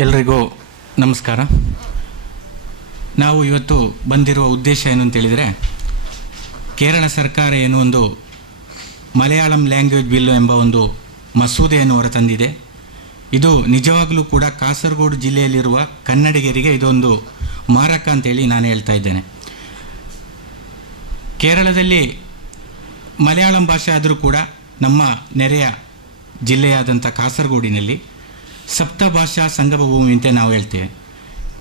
ಎಲ್ರಿಗೂ ನಮಸ್ಕಾರ. ನಾವು ಇವತ್ತು ಬಂದಿರುವ ಉದ್ದೇಶ ಏನು ಅಂತೇಳಿದರೆ, ಕೇರಳ ಸರ್ಕಾರ ಏನು ಒಂದು ಮಲಯಾಳಂ ಲ್ಯಾಂಗ್ವೇಜ್ ಬಿಲ್ಲು ಎಂಬ ಒಂದು ಮಸೂದೆಯನ್ನು ಹೊರತಂದಿದೆ. ಇದು ನಿಜವಾಗಲೂ ಕೂಡ ಕಾಸರಗೋಡು ಜಿಲ್ಲೆಯಲ್ಲಿರುವ ಕನ್ನಡಿಗರಿಗೆ ಇದೊಂದು ಮಾರಕ ಅಂತೇಳಿ ನಾನು ಹೇಳ್ತಾ ಇದ್ದೇನೆ. ಕೇರಳದಲ್ಲಿ ಮಲಯಾಳಂ ಭಾಷೆ ಆದರೂ ಕೂಡ ನಮ್ಮ ನೆರೆಯ ಜಿಲ್ಲೆಯಾದಂಥ ಕಾಸರಗೋಡಿನಲ್ಲಿ ಸಪ್ತ ಭಾಷಾ ಸಂಗಮ ಭೂಮಿ ಅಂತ ನಾವು ಹೇಳ್ತೇವೆ.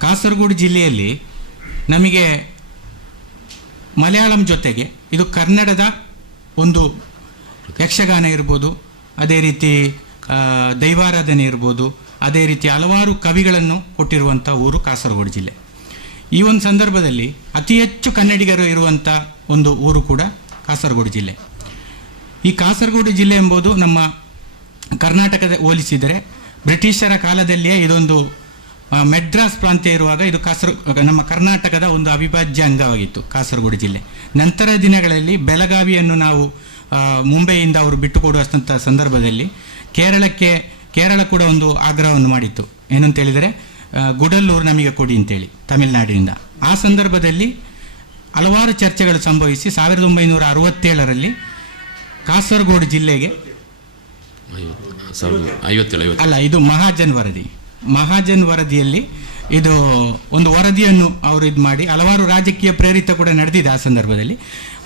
ಕಾಸರಗೋಡು ಜಿಲ್ಲೆಯಲ್ಲಿ ನಮಗೆ ಮಲಯಾಳಂ ಜೊತೆಗೆ ಇದು ಕನ್ನಡದ ಒಂದು ಯಕ್ಷಗಾನ ಇರ್ಬೋದು, ಅದೇ ರೀತಿ ದೈವಾರಾಧನೆ ಇರ್ಬೋದು, ಅದೇ ರೀತಿ ಹಲವಾರು ಕವಿಗಳನ್ನು ಕೊಟ್ಟಿರುವಂಥ ಊರು ಕಾಸರಗೋಡು ಜಿಲ್ಲೆ. ಈ ಒಂದು ಸಂದರ್ಭದಲ್ಲಿ ಅತಿ ಹೆಚ್ಚು ಕನ್ನಡಿಗರು ಇರುವಂಥ ಒಂದು ಊರು ಕೂಡ ಕಾಸರಗೋಡು ಜಿಲ್ಲೆ. ಈ ಕಾಸರಗೋಡು ಜಿಲ್ಲೆ ಎಂಬುದು ನಮ್ಮ ಕರ್ನಾಟಕದ ಹೋಲಿಸಿದರೆ ಬ್ರಿಟಿಷರ ಕಾಲದಲ್ಲಿಯೇ ಇದೊಂದು ಮೆಡ್ರಾಸ್ ಪ್ರಾಂತ್ಯ ಇರುವಾಗ ಇದು ನಮ್ಮ ಕರ್ನಾಟಕದ ಒಂದು ಅವಿಭಾಜ್ಯ ಅಂಗವಾಗಿತ್ತು ಕಾಸರಗೋಡು ಜಿಲ್ಲೆ. ನಂತರ ದಿನಗಳಲ್ಲಿ ಬೆಳಗಾವಿಯನ್ನು ನಾವು ಮುಂಬೈಯಿಂದ ಅವರು ಬಿಟ್ಟುಕೊಡುವಂಥ ಸಂದರ್ಭದಲ್ಲಿ ಕೇರಳ ಕೂಡ ಒಂದು ಆಗ್ರಹವನ್ನು ಮಾಡಿತ್ತು. ಏನಂತೇಳಿದರೆ ಗುಡಲ್ಲೂರು ನಮಗೆ ಕೊಡಿ ಅಂತೇಳಿ ತಮಿಳುನಾಡಿನಿಂದ. ಆ ಸಂದರ್ಭದಲ್ಲಿ ಹಲವಾರು ಚರ್ಚೆಗಳು ಸಂಭವಿಸಿ 1967ರಲ್ಲಿ ಕಾಸರಗೋಡು ಜಿಲ್ಲೆಗೆ ಇದು ಮಹಾಜನ್ ವರದಿಯಲ್ಲಿ ಇದು ಒಂದು ವರದಿಯನ್ನು ಅವರು ಇದು ಮಾಡಿ ಹಲವಾರು ರಾಜಕೀಯ ಪ್ರೇರಿತ ಕೂಡ ನಡೆದಿದೆ ಆ ಸಂದರ್ಭದಲ್ಲಿ.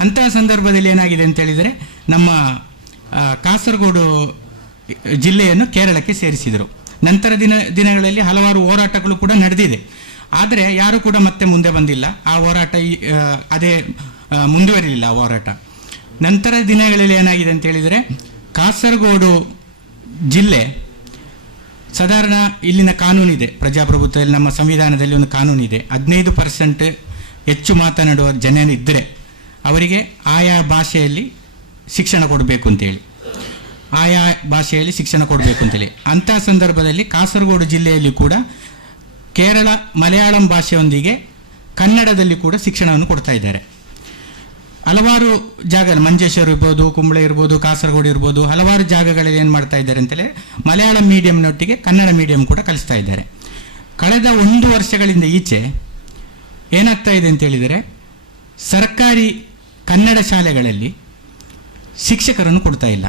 ಅಂತಹ ಸಂದರ್ಭದಲ್ಲಿ ಏನಾಗಿದೆ ಅಂತೇಳಿದರೆ ನಮ್ಮ ಕಾಸರಗೋಡು ಜಿಲ್ಲೆಯನ್ನು ಕೇರಳಕ್ಕೆ ಸೇರಿಸಿದರು. ನಂತರ ದಿನಗಳಲ್ಲಿ ಹಲವಾರು ಹೋರಾಟಗಳು ಕೂಡ ನಡೆದಿದೆ. ಆದರೆ ಯಾರೂ ಕೂಡ ಮತ್ತೆ ಮುಂದೆ ಬಂದಿಲ್ಲ. ಆ ಹೋರಾಟ ಮುಂದುವರಿಲಿಲ್ಲ ಆ ಹೋರಾಟ. ನಂತರ ದಿನಗಳಲ್ಲಿ ಏನಾಗಿದೆ ಅಂತೇಳಿದರೆ ಕಾಸರಗೋಡು ಜಿಲ್ಲೆ ಸಾಧಾರಣ ಇಲ್ಲಿನ ಕಾನೂನಿದೆ, ಪ್ರಜಾಪ್ರಭುತ್ವದಲ್ಲಿ ನಮ್ಮ ಸಂವಿಧಾನದಲ್ಲಿ ಒಂದು ಕಾನೂನಿದೆ, 15% ಹೆಚ್ಚು ಮಾತನಾಡುವ ಜನರಿದ್ದರೆ ಅವರಿಗೆ ಆಯಾ ಭಾಷೆಯಲ್ಲಿ ಶಿಕ್ಷಣ ಕೊಡಬೇಕು ಅಂತೇಳಿ, ಅಂಥ ಸಂದರ್ಭದಲ್ಲಿ ಕಾಸರಗೋಡು ಜಿಲ್ಲೆಯಲ್ಲಿ ಕೂಡ ಕೇರಳ ಮಲಯಾಳಂ ಭಾಷೆಯೊಂದಿಗೆ ಕನ್ನಡದಲ್ಲಿ ಕೂಡ ಶಿಕ್ಷಣವನ್ನು ಕೊಡ್ತಾ ಇದ್ದಾರೆ. ಹಲವಾರು ಜಾಗ, ಮಂಜೇಶ್ವರ ಇರ್ಬೋದು, ಕುಂಬಳೆ ಇರ್ಬೋದು, ಕಾಸರಗೋಡು ಇರ್ಬೋದು, ಹಲವಾರು ಜಾಗಗಳಲ್ಲಿ ಏನು ಮಾಡ್ತಾ ಇದ್ದಾರೆ ಅಂತೇಳಿ ಮಲಯಾಳಂ ಮೀಡಿಯಂನೊಟ್ಟಿಗೆ ಕನ್ನಡ ಮೀಡಿಯಂ ಕೂಡ ಕಲಿಸ್ತಾ ಇದ್ದಾರೆ. ಕಳೆದ 1 ವರ್ಷಗಳಿಂದ ಈಚೆ ಏನಾಗ್ತಾ ಇದೆ ಅಂತೇಳಿದರೆ, ಸರ್ಕಾರಿ ಕನ್ನಡ ಶಾಲೆಗಳಲ್ಲಿ ಶಿಕ್ಷಕರನ್ನು ಕೊಡ್ತಾ ಇಲ್ಲ,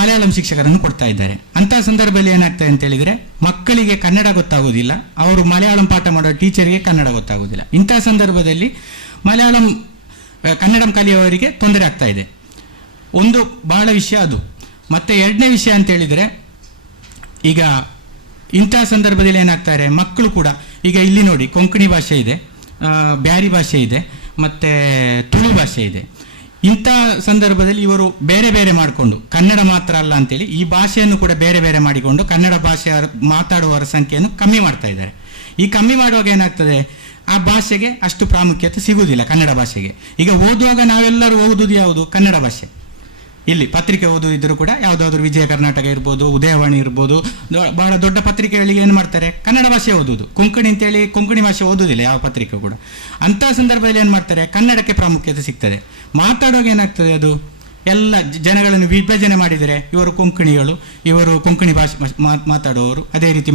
ಮಲಯಾಳಂ ಶಿಕ್ಷಕರನ್ನು ಕೊಡ್ತಾ ಇದ್ದಾರೆ. ಅಂಥ ಸಂದರ್ಭದಲ್ಲಿ ಏನಾಗ್ತದೆ ಅಂತೇಳಿದರೆ, ಮಕ್ಕಳಿಗೆ ಕನ್ನಡ ಗೊತ್ತಾಗೋದಿಲ್ಲ, ಅವರು ಮಲಯಾಳಂ ಪಾಠ ಮಾಡೋ ಟೀಚರಿಗೆ ಕನ್ನಡ ಗೊತ್ತಾಗೋದಿಲ್ಲ. ಇಂಥ ಸಂದರ್ಭದಲ್ಲಿ ಕನ್ನಡ ಕಲಿಯುವವರಿಗೆ ತೊಂದರೆ ಆಗ್ತಾ ಇದೆ. ಒಂದು ಬಹಳ ವಿಷಯ ಅದು. ಮತ್ತು ಎರಡನೇ ವಿಷಯ ಅಂತೇಳಿದರೆ, ಈಗ ಇಂಥ ಸಂದರ್ಭದಲ್ಲಿ ಏನಾಗ್ತಾರೆ, ಮಕ್ಕಳು ಕೂಡ ಈಗ ಇಲ್ಲಿ ನೋಡಿ ಕೊಂಕಣಿ ಭಾಷೆ ಇದೆ, ಬ್ಯಾರಿ ಭಾಷೆ ಇದೆ, ಮತ್ತು ತುಳು ಭಾಷೆ ಇದೆ. ಇಂಥ ಸಂದರ್ಭದಲ್ಲಿ ಇವರು ಬೇರೆ ಬೇರೆ ಮಾಡಿಕೊಂಡು ಕನ್ನಡ ಮಾತ್ರ ಅಲ್ಲ ಅಂತೇಳಿ ಈ ಭಾಷೆಯನ್ನು ಕೂಡ ಬೇರೆ ಬೇರೆ ಮಾಡಿಕೊಂಡು ಕನ್ನಡ ಭಾಷೆ ಮಾತಾಡುವವರ ಸಂಖ್ಯೆಯನ್ನು ಕಮ್ಮಿ ಮಾಡ್ತಾ ಇದ್ದಾರೆ. ಈ ಕಮ್ಮಿ ಮಾಡುವಾಗ ಏನಾಗ್ತದೆ, ಆ ಭಾಷೆಗೆ ಅಷ್ಟು ಪ್ರಾಮುಖ್ಯತೆ ಸಿಗುವುದಿಲ್ಲ ಕನ್ನಡ ಭಾಷೆಗೆ. ಈಗ ಓದುವಾಗ ನಾವೆಲ್ಲರೂ ಓದುವುದು ಯಾವುದು, ಕನ್ನಡ ಭಾಷೆ. ಇಲ್ಲಿ ಪತ್ರಿಕೆ ಓದುವುದಿದ್ದರೂ ಕೂಡ ಯಾವುದಾದ್ರೂ ವಿಜಯ ಕರ್ನಾಟಕ ಇರ್ಬೋದು, ಉದಯವಾಣಿ ಇರ್ಬೋದು, ಬಹಳ ದೊಡ್ಡ ಪತ್ರಿಕೆಗಳಿಗೆ ಏನು ಮಾಡ್ತಾರೆ, ಕನ್ನಡ ಭಾಷೆ ಓದುವುದು. ಕೊಂಕಣಿ ಅಂತೇಳಿ ಕೊಂಕಣಿ ಭಾಷೆ ಓದುವುದಿಲ್ಲ ಯಾವ ಪತ್ರಿಕೆ ಕೂಡ. ಅಂಥ ಸಂದರ್ಭದಲ್ಲಿ ಏನು ಮಾಡ್ತಾರೆ, ಕನ್ನಡಕ್ಕೆ ಪ್ರಾಮುಖ್ಯತೆ ಸಿಗ್ತದೆ. ಮಾತಾಡುವಾಗ ಏನಾಗ್ತದೆ, ಅದು ಎಲ್ಲ ಜನಗಳನ್ನು ವಿಭಜನೆ ಮಾಡಿದರೆ, ಇವರು ಕೊಂಕಣಿಗಳು, ಇವರು ಕೊಂಕಣಿ ಭಾಷೆ ಮಾತಾಡುವವರು, ಅದೇ ರೀತಿ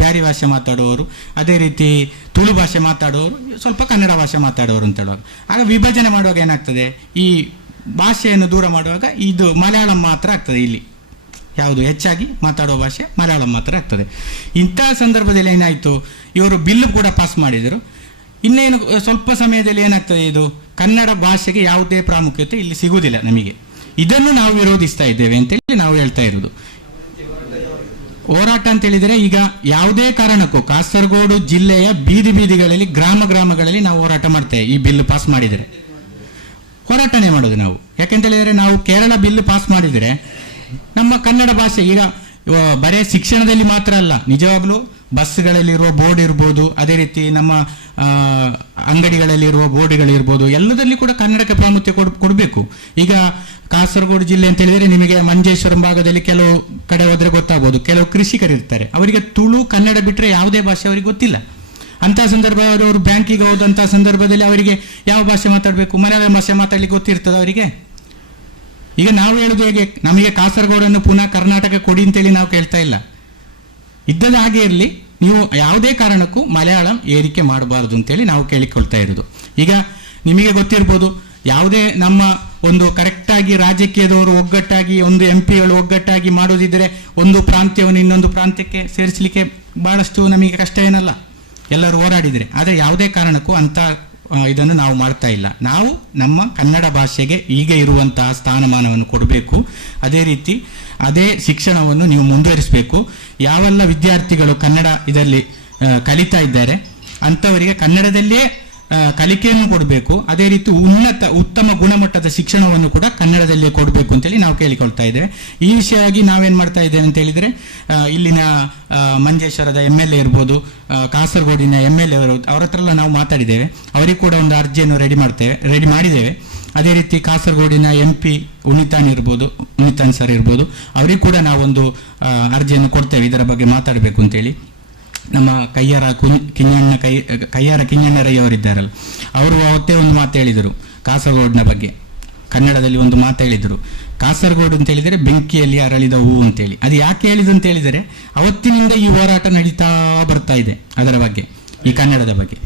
ಬ್ಯಾರಿ ಭಾಷೆ ಮಾತಾಡುವವರು, ಅದೇ ರೀತಿ ತುಳು ಭಾಷೆ ಮಾತಾಡುವವರು, ಸ್ವಲ್ಪ ಕನ್ನಡ ಭಾಷೆ ಮಾತಾಡುವವರು ಅಂತ ಹೇಳುವಾಗ, ಆಗ ವಿಭಜನೆ ಮಾಡುವಾಗ ಏನಾಗ್ತದೆ, ಈ ಭಾಷೆಯನ್ನು ದೂರ ಮಾಡುವಾಗ ಇದು ಮಲಯಾಳಂ ಮಾತ್ರ ಆಗ್ತದೆ. ಇಲ್ಲಿ ಯಾವುದು ಹೆಚ್ಚಾಗಿ ಮಾತಾಡುವ ಭಾಷೆ ಮಲಯಾಳಂ ಮಾತ್ರ ಆಗ್ತದೆ. ಇಂಥ ಸಂದರ್ಭದಲ್ಲಿ ಏನಾಯಿತು, ಇವರು ಬಿಲ್ಲು ಕೂಡ ಪಾಸ್ ಮಾಡಿದರು. ಇನ್ನೇನು ಸ್ವಲ್ಪ ಸಮಯದಲ್ಲಿ ಏನಾಗ್ತದೆ, ಇದು ಕನ್ನಡ ಭಾಷೆಗೆ ಯಾವುದೇ ಪ್ರಾಮುಖ್ಯತೆ ಇಲ್ಲಿ ಸಿಗುವುದಿಲ್ಲ ನಮಗೆ. ಇದನ್ನು ನಾವು ವಿರೋಧಿಸ್ತಾ ಇದ್ದೇವೆ ಅಂತೇಳಿ ನಾವು ಹೇಳ್ತಾ ಇರೋದು. ಹೋರಾಟ ಅಂತೇಳಿದರೆ, ಈಗ ಯಾವುದೇ ಕಾರಣಕ್ಕೂ ಕಾಸರಗೋಡು ಜಿಲ್ಲೆಯ ಬೀದಿಗಳಲ್ಲಿ ಗ್ರಾಮಗಳಲ್ಲಿ ನಾವು ಹೋರಾಟ ಮಾಡ್ತೇವೆ. ಈ ಬಿಲ್ ಪಾಸ್ ಮಾಡಿದರೆ ಹೋರಾಟನೇ ಮಾಡೋದು ನಾವು. ಯಾಕೆಂತೇಳಿದರೆ, ನಾವು ಕೇರಳ ಬಿಲ್ ಪಾಸ್ ಮಾಡಿದರೆ ನಮ್ಮ ಕನ್ನಡ ಭಾಷೆ ಈಗ ಬರೀ ಶಿಕ್ಷಣದಲ್ಲಿ ಮಾತ್ರ ಅಲ್ಲ, ನಿಜವಾಗ್ಲೂ ಬಸ್ಗಳಲ್ಲಿರುವ ಬೋರ್ಡ್ ಇರ್ಬೋದು, ಅದೇ ರೀತಿ ನಮ್ಮ ಅಂಗಡಿಗಳಲ್ಲಿರುವ ಬೋರ್ಡ್ಗಳಿರ್ಬೋದು, ಎಲ್ಲದಲ್ಲಿ ಕೂಡ ಕನ್ನಡಕ್ಕೆ ಪ್ರಾಮುಖ್ಯತೆ ಕೊಡಬೇಕು. ಈಗ ಕಾಸರಗೋಡು ಜಿಲ್ಲೆ ಅಂತ ಹೇಳಿದರೆ ನಿಮಗೆ ಮಂಜೇಶ್ವರಂ ಭಾಗದಲ್ಲಿ ಕೆಲವು ಕಡೆ ಹೋದರೆ ಗೊತ್ತಾಗ್ಬೋದು, ಕೆಲವು ಕೃಷಿಕರು ಇರ್ತಾರೆ, ಅವರಿಗೆ ತುಳು ಕನ್ನಡ ಬಿಟ್ಟರೆ ಯಾವುದೇ ಭಾಷೆ ಅವರಿಗೆ ಗೊತ್ತಿಲ್ಲ. ಅಂಥ ಸಂದರ್ಭ ಅವರು ಬ್ಯಾಂಕಿಗೆ ಹೋದಂಥ ಸಂದರ್ಭದಲ್ಲಿ ಅವರಿಗೆ ಯಾವ ಭಾಷೆ ಮಾತಾಡಬೇಕು, ಮಲಯಾಳಂ ಭಾಷೆ ಮಾತಾಡಲಿಕ್ಕೆ ಗೊತ್ತಿರ್ತದೆ ಅವರಿಗೆ. ಈಗ ನಾವು ಹೇಳೋದು ಹೇಗೆ, ನಮಗೆ ಕಾಸರಗೋಡನ್ನು ಪುನಃ ಕರ್ನಾಟಕ ಕೊಡಿ ಅಂತೇಳಿ ನಾವು ಕೇಳ್ತಾ ಇಲ್ಲ. ಇದ್ದದ ಹಾಗೆ ಇರಲಿ, ನೀವು ಯಾವುದೇ ಕಾರಣಕ್ಕೂ ಮಲಯಾಳಂ ಏರಿಕೆ ಮಾಡಬಾರ್ದು ಅಂತೇಳಿ ನಾವು ಕೇಳಿಕೊಳ್ತಾ ಇರೋದು. ಈಗ ನಿಮಗೆ ಗೊತ್ತಿರ್ಬೋದು, ಯಾವುದೇ ನಮ್ಮ ಒಂದು ಕರೆಕ್ಟಾಗಿ ರಾಜಕೀಯದವರು ಒಗ್ಗಟ್ಟಾಗಿ ಒಂದು MP ಗಳು ಒಗ್ಗಟ್ಟಾಗಿ ಮಾಡೋದಿದ್ದರೆ ಒಂದು ಪ್ರಾಂತ್ಯವನ್ನು ಇನ್ನೊಂದು ಪ್ರಾಂತ್ಯಕ್ಕೆ ಸೇರಿಸಲಿಕ್ಕೆ ಭಾಳಷ್ಟು ನಮಗೆ ಕಷ್ಟ ಏನಲ್ಲ, ಎಲ್ಲರೂ ಹೋರಾಡಿದರೆ. ಆದರೆ ಯಾವುದೇ ಕಾರಣಕ್ಕೂ ಅಂಥ ಇದನ್ನು ನಾವು ಮಾಡ್ತಾ ಇಲ್ಲ. ನಾವು ನಮ್ಮ ಕನ್ನಡ ಭಾಷೆಗೆ ಈಗ ಇರುವಂತಹ ಸ್ಥಾನಮಾನವನ್ನು ಕೊಡಬೇಕು. ಅದೇ ರೀತಿ ಅದೇ ಶಿಕ್ಷಣವನ್ನು ನೀವು ಮುಂದುವರಿಸಬೇಕು. ಯಾವೆಲ್ಲ ವಿದ್ಯಾರ್ಥಿಗಳು ಕನ್ನಡ ಇದರಲ್ಲಿ ಕಲಿತಾ ಇದ್ದಾರೆ ಅಂಥವರಿಗೆ ಕನ್ನಡದಲ್ಲೇ ಕಲಿಕೆಯನ್ನು ಕೊಡಬೇಕು. ಅದೇ ರೀತಿ ಉತ್ತಮ ಗುಣಮಟ್ಟದ ಶಿಕ್ಷಣವನ್ನು ಕೂಡ ಕನ್ನಡದಲ್ಲೇ ಕೊಡಬೇಕು ಅಂತೇಳಿ ನಾವು ಕೇಳಿಕೊಳ್ತಾ ಇದ್ದೇವೆ. ಈ ವಿಷಯವಾಗಿ ನಾವೇನು ಮಾಡ್ತಾ ಇದ್ದೇವೆ ಅಂತ ಹೇಳಿದರೆ, ಇಲ್ಲಿನ ಮಂಜೇಶ್ವರದ MLA ಇರ್ಬೋದು, ಕಾಸರಗೋಡಿನ MLA ಅವರು, ಅವರ ಹತ್ರ ಎಲ್ಲ ನಾವು ಮಾತಾಡಿದ್ದೇವೆ. ಅವರಿಗೆ ಕೂಡ ಒಂದು ಅರ್ಜಿಯನ್ನು ರೆಡಿ ಮಾಡಿದ್ದೇವೆ. ಅದೇ ರೀತಿ ಕಾಸರಗೋಡಿನ MP ಉನಿತಾನ್ ಸರ್ ಇರ್ಬೋದು, ಅವರಿಗೆ ಕೂಡ ನಾವೊಂದು ಅರ್ಜಿಯನ್ನು ಕೊಡ್ತೇವೆ ಇದರ ಬಗ್ಗೆ ಮಾತಾಡಬೇಕು ಅಂತೇಳಿ. ನಮ್ಮ ಕಯ್ಯಾರ ಕಿಞ್ಞಣ್ಣರಯ್ಯ ಅವರಿದ್ದಾರಲ್ಲ, ಅವರು ಅವತ್ತೇ ಒಂದು ಮಾತು ಹೇಳಿದರು ಕಾಸರಗೋಡಿನ ಬಗ್ಗೆ, ಕನ್ನಡದಲ್ಲಿ ಒಂದು ಮಾತು ಹೇಳಿದರು. ಕಾಸರಗೋಡು ಅಂತ ಹೇಳಿದರೆ ಬೆಂಕಿಯಲ್ಲಿ ಅರಳಿದ ಹೂವು ಅಂತೇಳಿ. ಅದು ಯಾಕೆ ಹೇಳಿದ್ರು ಅಂತ ಹೇಳಿದರೆ, ಅವತ್ತಿನಿಂದ ಈ ಹೋರಾಟ ನಡೀತಾ ಬರ್ತಾ ಇದೆ ಅದರ ಬಗ್ಗೆ, ಈ ಕನ್ನಡದ ಬಗ್ಗೆ.